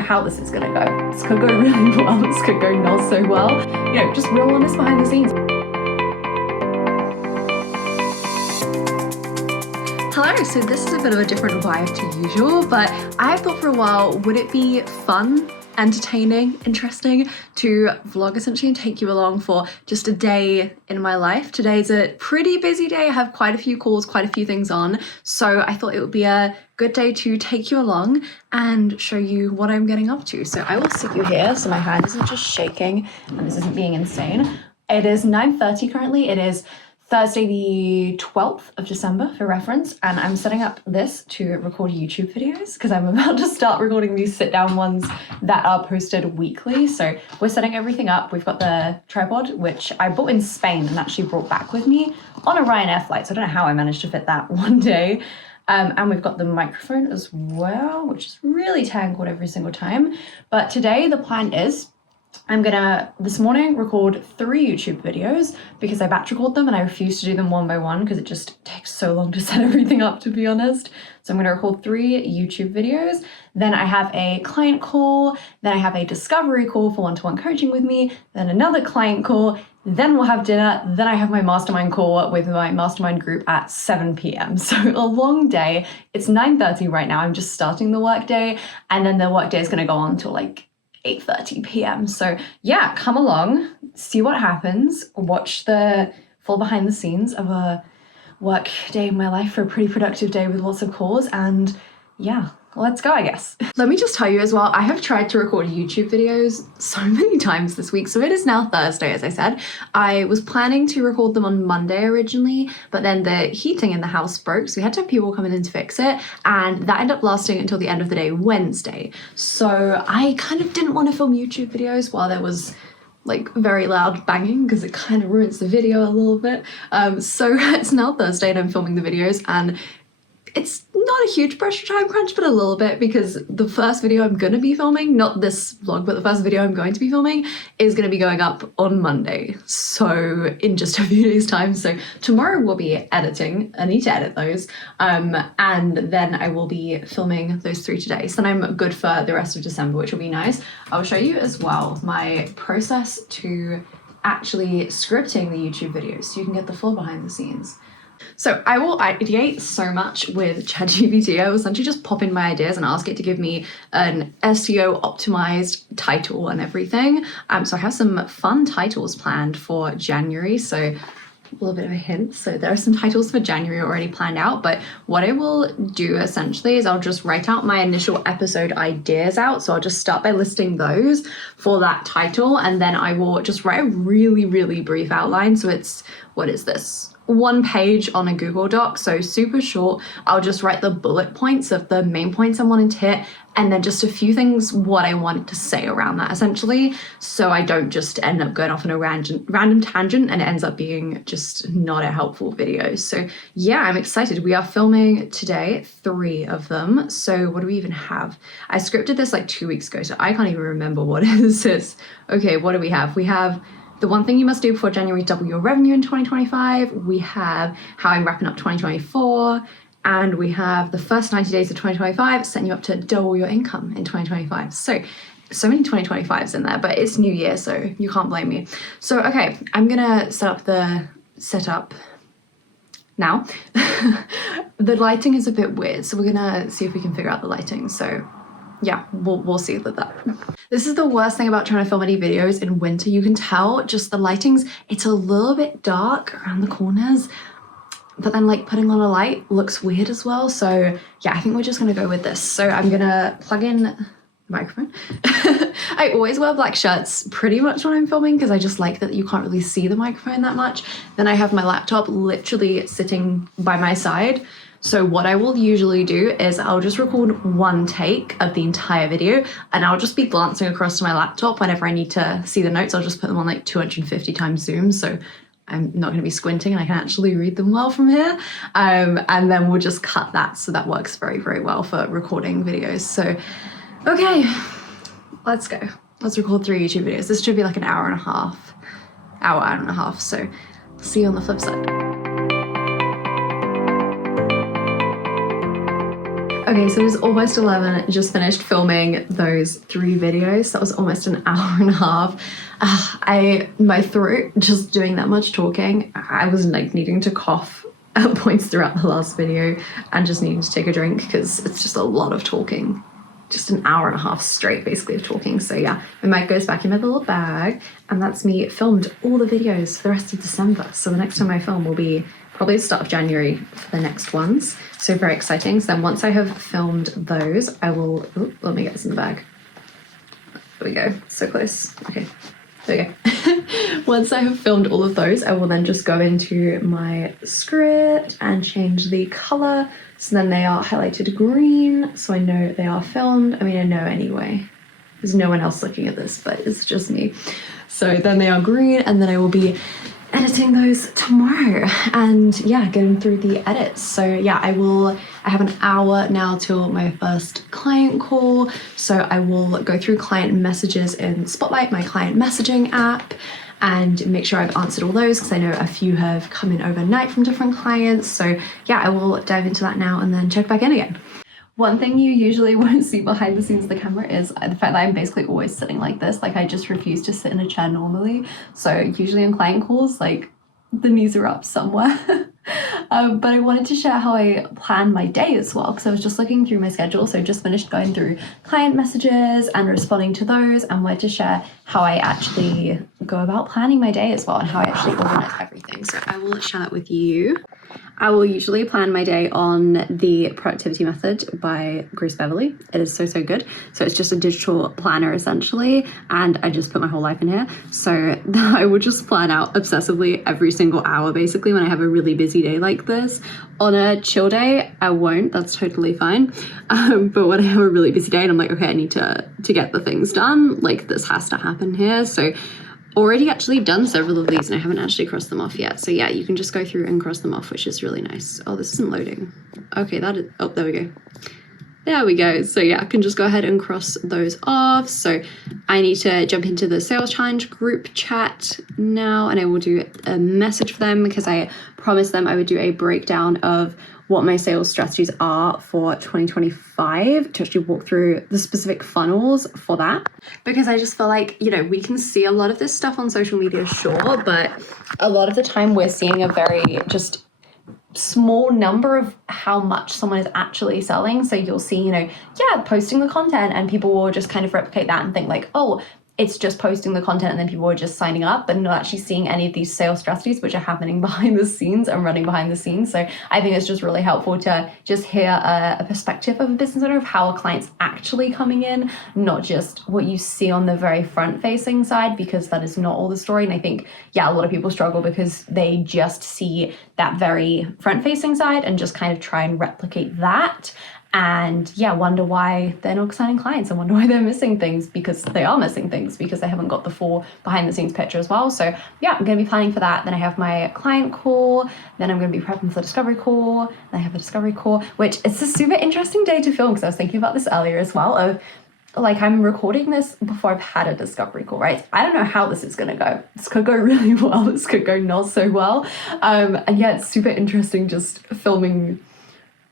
how this is gonna go. This could go really well, this could go not so well. You know, just real honest behind the scenes. Hello, so this is a bit of a different vibe to usual, but I've thought for a while, would it be fun, entertaining, interesting to vlog essentially and take you along for just a day in my life. Today's a pretty busy day. I have quite a few calls, quite a few things on. So I thought it would be a good day to take you along and show you what I'm getting up to. So I will sit you here so my hand isn't just shaking and this isn't being insane. It is 9:30 currently. It is Thursday the 12th of December for reference, and I'm setting up this to record YouTube videos because I'm about to start recording these sit down ones that are posted weekly. So we're setting everything up. We've got the tripod, which I bought in Spain and actually brought back with me on a Ryanair flight. So I don't know how I managed to fit that one day. And we've got the microphone as well, which is really tangled every single time. But today the plan is I'm gonna, this morning, record 3 YouTube videos because I batch record them and I refuse to do them one by one because it just takes so long to set everything up, to be honest. So I'm gonna record 3 YouTube videos. Then I have a client call, then I have a discovery call for one-to-one coaching with me, then another client call, then we'll have dinner, then I have my mastermind call with my mastermind group at 7 p.m. So a long day. It's 9:30 right now. I'm just starting the workday, and then the workday is gonna go on till like 8:30 p.m. So yeah, come along, see what happens, watch the full behind the scenes of a work day in my life for a pretty productive day with lots of calls, and yeah, let's go, I guess. Let me just tell you as well, I have tried to record YouTube videos so many times this week. So it is now Thursday, as I said. I was planning to record them on Monday originally, but then the heating in the house broke, so we had to have people coming in to fix it, and that ended up lasting until the end of the day, Wednesday. So I kind of didn't want to film YouTube videos while there was like very loud banging because it kind of ruins the video a little bit. So it's now Thursday and I'm filming the videos, and it's not a huge pressure time crunch, but a little bit, because the first video I'm going to be filming, not this vlog, but the first video I'm going to be filming is going to be going up on Monday. So in just a few days time. So tomorrow we'll be editing. I need to edit those. And then I will be filming those 3 today. So then I'm good for the rest of December, which will be nice. I'll show you as well my process to actually scripting the YouTube videos so you can get the full behind the scenes. So I will ideate so much with ChatGPT. I will essentially just pop in my ideas and ask it to give me an SEO optimized title and everything. So I have some fun titles planned for January. So a little bit of a hint. So there are some titles for January already planned out, but what I will do essentially is I'll just write out my initial episode ideas out. So I'll just start by listing those for that title, and then I will just write a really, really brief outline. So it's, what is this? 1 page on a Google Doc, so super short. I'll just write the bullet points of the main points I'm wanting to hit, and then just a few things what I want to say around that essentially, so I don't just end up going off on a random tangent and it ends up being just not a helpful video. So yeah, I'm excited. We are filming today 3 of them. So what do we even have? I scripted this like 2 weeks ago, so I can't even remember what this is. Okay, what do we have? We have the 1 thing you must do before January, double your revenue in 2025. We have how I'm wrapping up 2024. And we have the first 90 days of 2025, setting you up to double your income in 2025. So many 2025s in there, but it's new year, so you can't blame me. So, okay, I'm gonna set up the setup now. The lighting is a bit weird, so we're gonna see if we can figure out the lighting. So yeah, we'll see with that. This is the worst thing about trying to film any videos in winter. You can tell just the lighting's, it's a little bit dark around the corners, but then like putting on a light looks weird as well. So yeah, I think we're just gonna go with this. So I'm gonna plug in the microphone. I always wear black shirts pretty much when I'm filming because I just like that you can't really see the microphone that much. Then I have my laptop literally sitting by my side. So what I will usually do is I'll just record 1 take of the entire video, and I'll just be glancing across to my laptop whenever I need to see the notes. I'll just put them on like 250 times zoom, so I'm not going to be squinting and I can actually read them well from here. And then we'll just cut that, so that works very, very well for recording videos. So, okay, let's go. Let's record 3 YouTube videos. This should be like an hour and a half. So see you on the flip side. Okay, so it was almost 11, just finished filming those 3 videos. That was almost an hour and a half. My throat, just doing that much talking, I was like needing to cough at points throughout the last video and just needing to take a drink because it's just a lot of talking. Just an hour and a half straight basically of talking. So yeah, my mic goes back in my little bag, and that's me filmed all the videos for the rest of December. So the next time I film will be probably the start of January for the next ones. So very exciting. So then once I have filmed those, I will, let me get this in the bag. There we go, so close. Okay, there we go. Once I have filmed all of those, I will then just go into my script and change the color. So then they are highlighted green, so I know they are filmed. I mean, I know anyway. There's no one else looking at this, but it's just me. So then they are green, and then I will be editing those tomorrow and yeah, getting through the edits. So yeah, I have an hour now till my first client call. So I will go through client messages in Spotlight, my client messaging app, and make sure I've answered all those because I know a few have come in overnight from different clients. So yeah, I will dive into that now and then check back in again. One thing you usually won't see behind the scenes of the camera is the fact that I'm basically always sitting like this. Like I just refuse to sit in a chair normally. So usually on client calls, like the knees are up somewhere. But I wanted to share how I plan my day as well, because I was just looking through my schedule. So I just finished going through client messages and responding to those, and wanted to share how I actually go about planning my day as well and how I actually organize everything. So I will share that with you. I will usually plan my day on the Productivity Method by Grace Beverly. It is so, so good. So it's just a digital planner essentially, and I just put my whole life in here. So I will just plan out obsessively every single hour basically when I have a really busy day like this. On a chill day, I won't, that's totally fine. But when I have a really busy day and I'm like, okay, I need to get the things done, like this has to happen here. So already actually done several of these and I haven't actually crossed them off yet. So yeah, you can just go through and cross them off, which is really nice. Oh, this isn't loading. Okay, that is, oh, there we go. There we go. So yeah, I can just go ahead and cross those off. So I need to jump into the sales challenge group chat now, and I will do a message for them because I promised them I would do a breakdown of what my sales strategies are for 2025 to actually walk through the specific funnels for that. Because I just feel like, you know, we can see a lot of this stuff on social media, sure, but a lot of the time we're seeing a very just small number of how much someone is actually selling. So you'll see, you know, yeah, posting the content, and people will just kind of replicate that and think like, oh, it's just posting the content and then people are just signing up, but not actually seeing any of these sales strategies which are happening behind the scenes and running behind the scenes. So I think it's just really helpful to just hear a perspective of a business owner of how a client's actually coming in, not just what you see on the very front facing side, because that is not all the story. And I think, yeah, a lot of people struggle because they just see that very front facing side and just kind of try and replicate that. And yeah, wonder why they're not signing clients and wonder why they're missing things, because they are missing things because they haven't got the full behind the scenes picture as well. So yeah, I'm going to be planning for that. Then I have my client call, then I'm going to be prepping for the discovery call, then I have a discovery call, which it's a super interesting day to film because I was thinking about this earlier as well of like, I'm recording this before I've had a discovery call, right? I don't know how this is going to go. This could go really well. This could go not so well. And yeah, it's super interesting just filming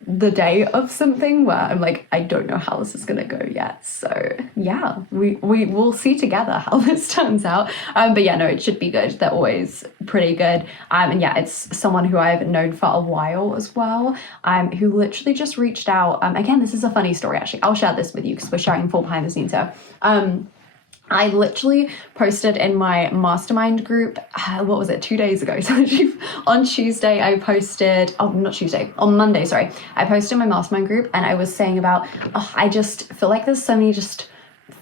the day of something where I'm like, I don't know how this is gonna go yet. So yeah, we will see together how this turns out. But yeah, no, it should be good. They're always pretty good. And yeah, it's someone who I've known for a while as well, who literally just reached out. Again, this is a funny story actually. I'll share this with you because we're sharing full behind the scenes here. I literally posted in my mastermind group, what was it, 2 days ago? So on Tuesday, I posted, oh, not Tuesday, on Monday, sorry. I posted in my mastermind group and I was saying about, oh, I just feel like there's so many just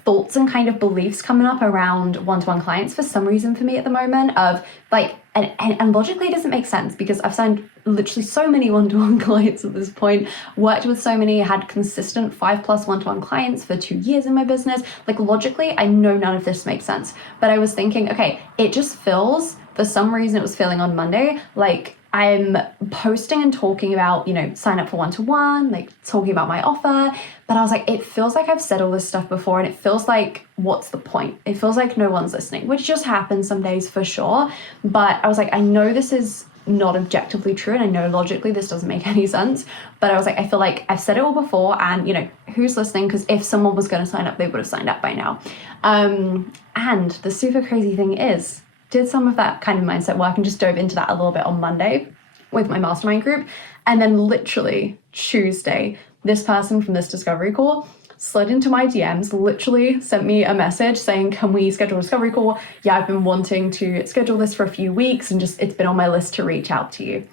thoughts and kind of beliefs coming up around one-to-one clients for some reason for me at the moment of like, and logically it doesn't make sense because I've signed literally so many one-to-one clients at this point, worked with so many, had consistent 5+ one-to-one clients for 2 years in my business. Like logically, I know none of this makes sense, but I was thinking, okay, it just feels, for some reason it was feeling on Monday, like I'm posting and talking about, you know, sign up for one-to-one, like talking about my offer. But I was like, it feels like I've said all this stuff before and it feels like, what's the point? It feels like no one's listening, which just happens some days for sure. But I was like, I know this is not objectively true, and I know logically this doesn't make any sense, but I was like, I feel like I've said it all before, and you know, who's listening? Because if someone was going to sign up, they would have signed up by now. And the super crazy thing is, did some of that kind of mindset work and just dove into that a little bit on Monday with my mastermind group, and then literally Tuesday, this person from this discovery call slid into my DMs, literally sent me a message saying, can we schedule a discovery call? Yeah, I've been wanting to schedule this for a few weeks, and just it's been on my list to reach out to you.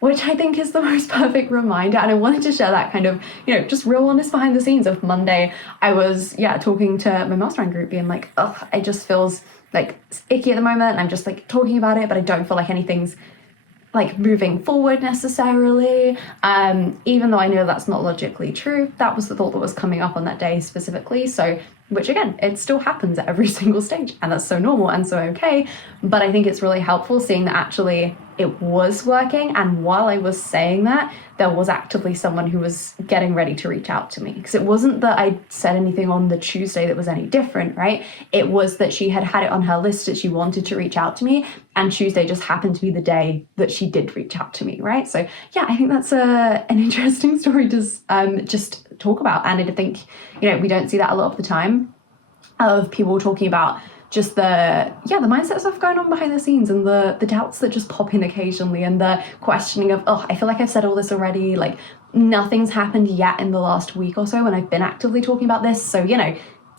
Which I think is the most perfect reminder. And I wanted to share that kind of, you know, just real honest behind the scenes of Monday. I was, talking to my mastermind group being like, oh, it just feels like icky at the moment. And I'm just like talking about it, but I don't feel like anything's like moving forward necessarily, even though I know that's not logically true. That was the thought that was coming up on that day specifically. So, which again, it still happens at every single stage, and that's so normal and so okay. But I think it's really helpful seeing that actually it was working, and while I was saying that, there was actively someone who was getting ready to reach out to me, because it wasn't that I said anything on the Tuesday that was any different, right? It was that she had had it on her list that she wanted to reach out to me, and Tuesday just happened to be the day that she did reach out to me, right? So yeah, I think that's an interesting story to just talk about. And I think, you know, we don't see that a lot of the time, of people talking about just the mindset stuff going on behind the scenes, and the doubts that just pop in occasionally, and the questioning of, oh, I feel like I've said all this already, like nothing's happened yet in the last week or so when I've been actively talking about this. So, you know,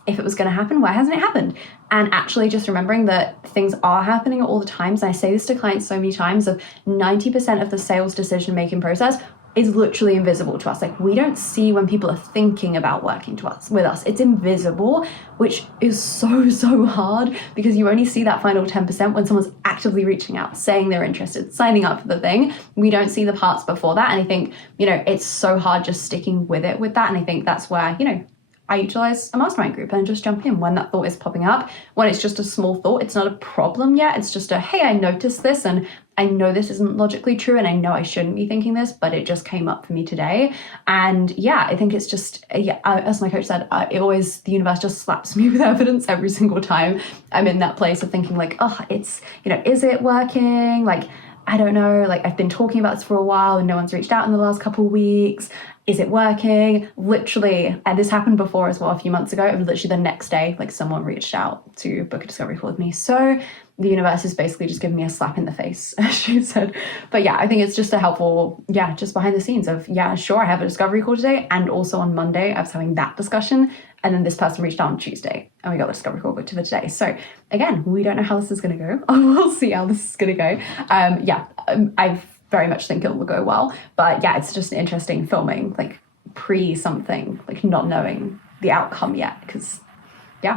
if it was going to happen, why hasn't it happened? And actually just remembering that things are happening at all the times. And I say this to clients so many times, of 90% of the sales decision-making process is literally invisible to us. Like, we don't see when people are thinking about working with us. It's invisible, which is so hard, because you only see that final 10% when someone's actively reaching out, saying they're interested, signing up for the thing. We don't see the parts before that. And I think, you know, it's so hard just sticking with it with that. And I think that's where, you know, I utilize a mastermind group and just jump in when that thought is popping up. When it's just a small thought, it's not a problem yet. It's just a, hey, I noticed this, and I know this isn't logically true, and I know I shouldn't be thinking this, but it just came up for me today. And yeah, I think it's just, as my coach said, the universe just slaps me with evidence every single time I'm in that place of thinking like, oh, it's, you know, is it working? Like, I don't know, like I've been talking about this for a while and no one's reached out in the last couple of weeks. Is it working? Literally, and this happened before as well a few months ago, and literally the next day, like someone reached out to book a discovery call with me. So the universe is basically just giving me a slap in the face, as she said. But yeah, I think it's just a helpful, just behind the scenes of, sure, I have a discovery call today. And also on Monday, I was having that discussion. And then this person reached out on Tuesday and we got the discovery call booked for today. So again, we don't know how this is going to go. We'll see how this is going to go. I very much think it will go well. But yeah, it's just interesting filming like pre something, like not knowing the outcome yet, because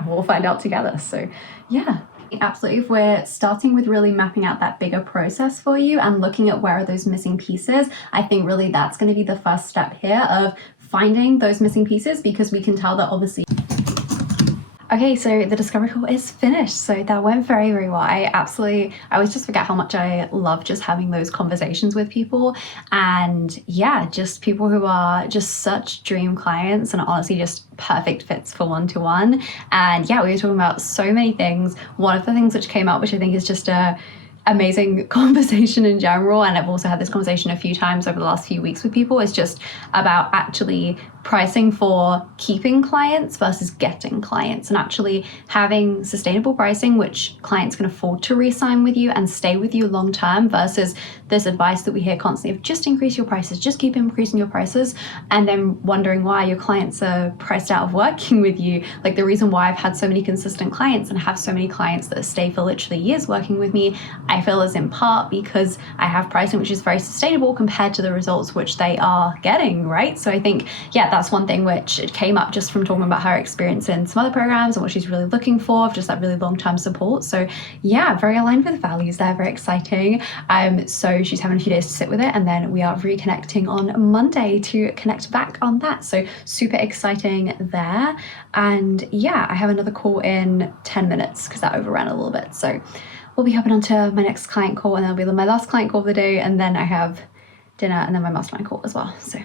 we'll find out together. So yeah. Absolutely. If we're starting with really mapping out that bigger process for you and looking at where are those missing pieces, I think really that's going to be the first step here of finding those missing pieces, because we can tell that obviously. Okay, so the discovery call is finished. So that went very well. I always just forget how much I love just having those conversations with people. And just people who are just such dream clients and honestly just perfect fits for one-to-one. And we were talking about so many things. One of the things which came up, which I think is just a amazing conversation in general, and I've also had this conversation a few times over the last few weeks with people, is just about actually pricing for keeping clients versus getting clients, and actually having sustainable pricing which clients can afford to re-sign with you and stay with you long term, versus this advice that we hear constantly of just increase your prices, just keep increasing your prices, and then wondering why your clients are priced out of working with you. Like, the reason why I've had so many consistent clients and have so many clients that stay for literally years working with me, I feel is in part because I have pricing which is very sustainable compared to the results which they are getting, right? So I think, that's one thing which it came up just from talking about her experience in some other programs and what she's really looking for, just that really long-term support. So very aligned with values there, very exciting. So she's having a few days to sit with it, and then we are reconnecting on Monday to connect back on that. So super exciting there. And I have another call in 10 minutes because that overran a little bit. So we'll be hopping onto my next client call, and that'll be my last client call of the day, and then I have dinner and then my mastermind call as well. So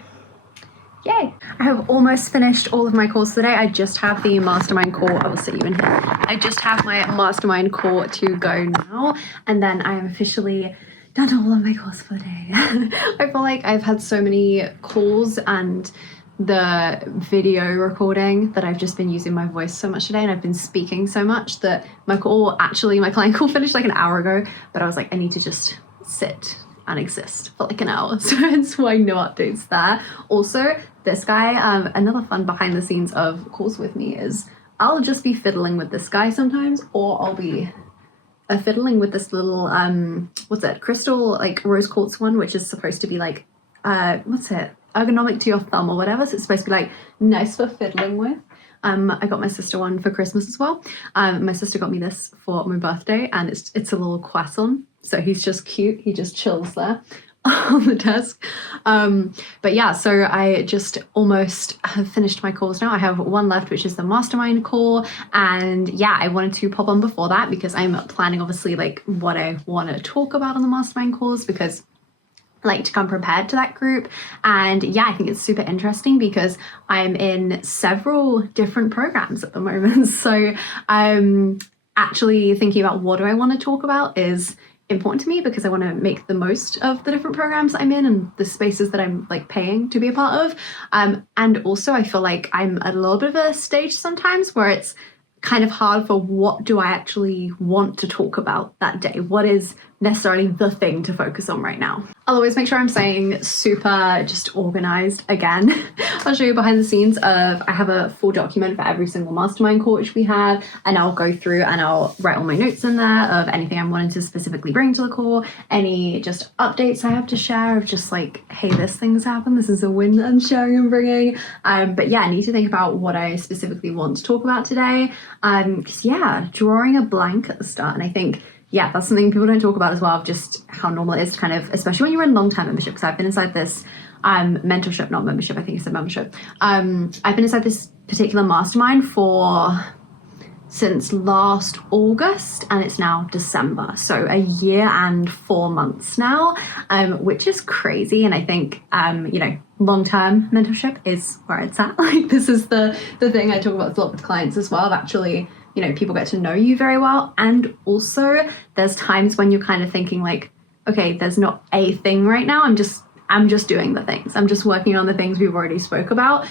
yay! I have almost finished all of my calls today. I just have the mastermind call. I will sit you in here. I just have my mastermind call to go now, and then I am officially done all of my calls for the day. I feel like I've had so many calls and the video recording that I've just been using my voice so much today, and I've been speaking so much that my client call finished like an hour ago, but I was like, I need to just sit and exist for like an hour. So hence why no updates there. Also, this guy, another fun behind the scenes of calls with me is I'll just be fiddling with this guy sometimes, or I'll be fiddling with this little crystal like rose quartz one, which is supposed to be like ergonomic to your thumb or whatever, so it's supposed to be like nice for fiddling with. I got my sister one for Christmas as well. My sister got me this for my birthday, and it's a little croissant, so he's just cute. He just chills there on the desk. But yeah, so I just almost have finished my calls now. I have one left, which is the mastermind call, and yeah, I wanted to pop on before that because I'm planning obviously like what I want to talk about on the mastermind calls, because I like to come prepared to that group. And yeah, I think it's super interesting because I'm in several different programs at the moment. So actually thinking about what do I want to talk about is important to me, because I want to make the most of the different programs that I'm in and the spaces that I'm like paying to be a part of. And also I feel like I'm at a little bit of a stage sometimes where it's kind of hard for what do I actually want to talk about that day? What is necessarily the thing to focus on right now? I'll always make sure I'm staying super just organized again. I'll show you behind the scenes of, I have a full document for every single mastermind call which we have, and I'll go through and I'll write all my notes in there of anything I'm wanting to specifically bring to the call, any just updates I have to share of just like, hey, this thing's happened, this is a win that I'm sharing and bringing. But yeah, I need to think about what I specifically want to talk about today. Because yeah, drawing a blank at the start, and I think yeah, that's something people don't talk about as well, of just how normal it is to kind of, especially when you're in long-term membership, because I've been inside this mentorship, not membership, I think it's a membership. I've been inside this particular mastermind since last August, and it's now December. So a year and 4 months now, which is crazy. And I think, long-term mentorship is where it's at. Like this is the thing I talk about a lot with clients as well, of actually, people get to know you very well. And also there's times when you're kind of thinking like, okay, there's not a thing right now. I'm just doing the things. I'm just working on the things we've already spoke about.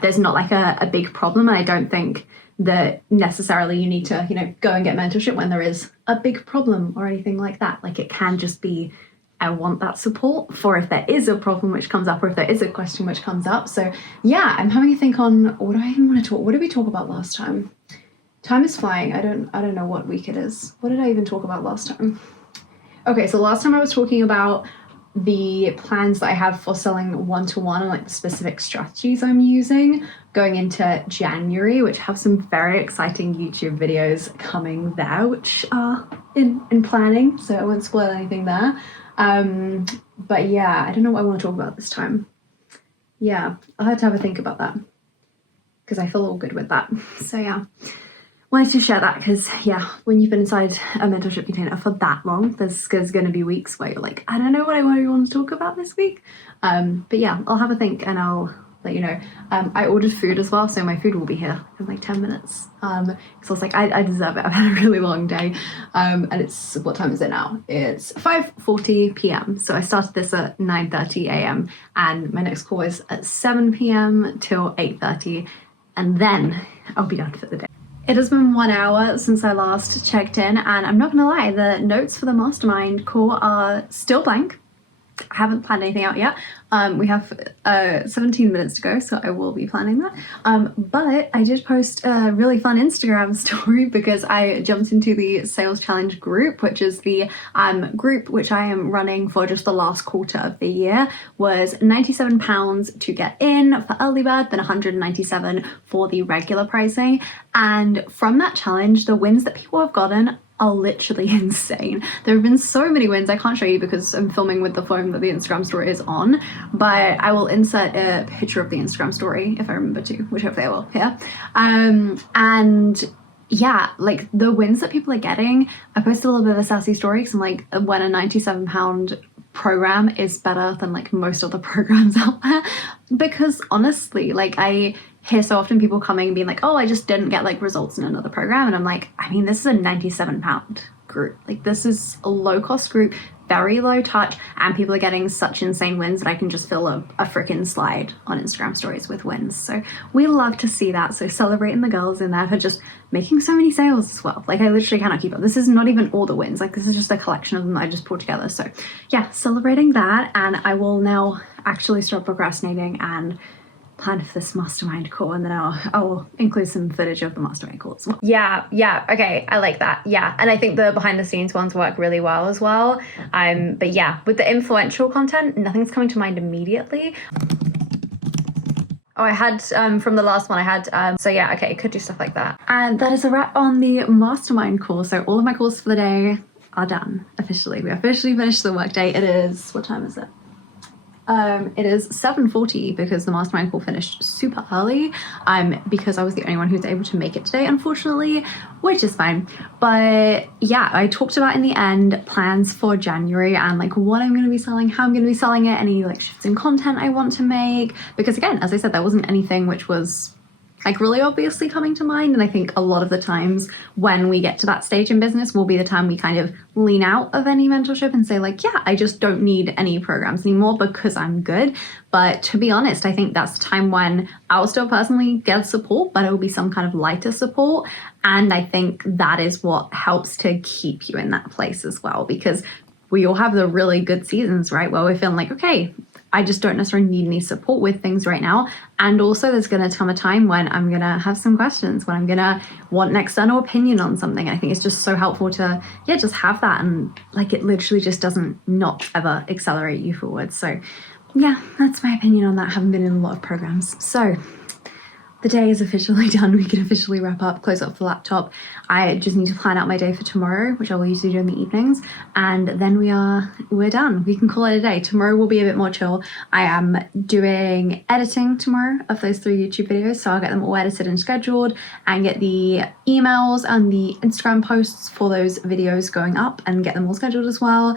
There's not like a big problem. And I don't think that necessarily you need to, go and get mentorship when there is a big problem or anything like that. Like it can just be, I want that support for if there is a problem which comes up, or if there is a question which comes up. So yeah, I'm having a think on what do I even want to talk. What did we talk about last time? Time is flying. I don't know what week it is. What did I even talk about last time? Okay, so last time I was talking about the plans that I have for selling one-to-one and like the specific strategies I'm using going into January, which have some very exciting YouTube videos coming there, which are in planning, so I won't spoil anything there. But yeah, I don't know what I want to talk about this time. Yeah, I'll have to have a think about that because I feel all good with that. So yeah, wanted to share that because yeah, when you've been inside a mentorship container for that long, there's going to be weeks where you're like, I don't know what I want to talk about this week. But yeah, I'll have a think and I'll let you know. I ordered food as well, so my food will be here in like 10 minutes. Because I was like, I deserve it. I've had a really long day. And it's, what time is it now? It's 5:40 p.m. So I started this at 9:30 a.m. and my next call is at 7 p.m. till 8:30, and then I'll be done for the day. It has been 1 hour since I last checked in, and I'm not gonna lie, the notes for the mastermind call are still blank. I haven't planned anything out yet. We have 17 minutes to go, so I will be planning that. But I did post a really fun Instagram story because I jumped into the Sales Challenge group, which is the group which I am running for just the last quarter of the year. Was £97 to get in for early bird, then £197 for the regular pricing. And from that challenge, the wins that people have gotten are literally insane. There have been so many wins. I can't show you because I'm filming with the phone that the Instagram story is on, but I will insert a picture of the Instagram story if I remember to, which hopefully I will here. And yeah, like the wins that people are getting, I posted a little bit of a sassy story because I'm like, when a £97 program is better than like most other programs out there, because honestly, like I hear so often people coming and being like, oh, I just didn't get like results in another program. And I'm like, I mean, this is a £97 group. Like this is a low cost group, very low touch, and people are getting such insane wins that I can just fill a freaking slide on Instagram stories with wins. So we love to see that. So celebrating the girls in there for just making so many sales as well. Like I literally cannot keep up. This is not even all the wins. Like this is just a collection of them that I just pulled together. So yeah, celebrating that. And I will now actually stop procrastinating and plan for this mastermind call, and then I'll include some footage of the mastermind call as well. Yeah, okay, I like that. Yeah, and I think the behind the scenes ones work really well as well. But yeah, with the influential content, nothing's coming to mind immediately. Oh, I had, from the last one I had, so yeah, okay, could do stuff like that. And that is a wrap on the mastermind call. So all of my calls for the day are done, officially. We officially finished the workday. It is, what time is it? It is 7:40 because the mastermind call finished super early, because I was the only one who's able to make it today, unfortunately, which is fine. But yeah, I talked about in the end plans for January and like what I'm going to be selling, how I'm going to be selling it, any like shifts in content I want to make, because again, as I said, there wasn't anything which was like really obviously coming to mind. And I think a lot of the times when we get to that stage in business will be the time we kind of lean out of any mentorship and say like, yeah, I just don't need any programs anymore because I'm good. But to be honest, I think that's the time when I'll still personally get support, but it will be some kind of lighter support. And I think that is what helps to keep you in that place as well, because we all have the really good seasons, right? Where we're feeling like, okay, I just don't necessarily need any support with things right now. And also there's going to come a time when I'm going to have some questions, when I'm going to want an external opinion on something. I think it's just so helpful to, yeah, just have that. And like, it literally just doesn't not ever accelerate you forward. So yeah, that's my opinion on that. I haven't been in a lot of programs. So the day is officially done. We can officially wrap up, close up the laptop. I just need to plan out my day for tomorrow, which I will usually do in the evenings. And then we're done. We can call it a day. Tomorrow will be a bit more chill. I am doing editing tomorrow of those 3 YouTube videos. So I'll get them all edited and scheduled and get the emails and the Instagram posts for those videos going up and get them all scheduled as well.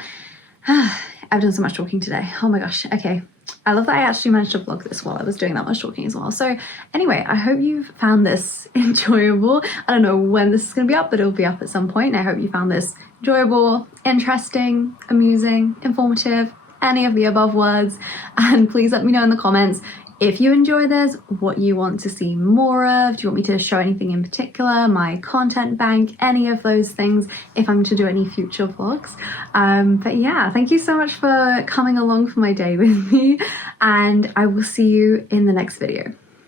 I've done so much talking today. Oh my gosh. Okay. I love that I actually managed to vlog this while I was doing that much talking as well. So anyway, I hope you've found this enjoyable. I don't know when this is going to be up, but it'll be up at some point. I hope you found this enjoyable, interesting, amusing, informative, any of the above words. And please let me know in the comments if you enjoy this, what you want to see more of. Do you want me to show anything in particular, my content bank, any of those things, if I'm to do any future vlogs. But yeah, thank you so much for coming along for my day with me, and I will see you in the next video.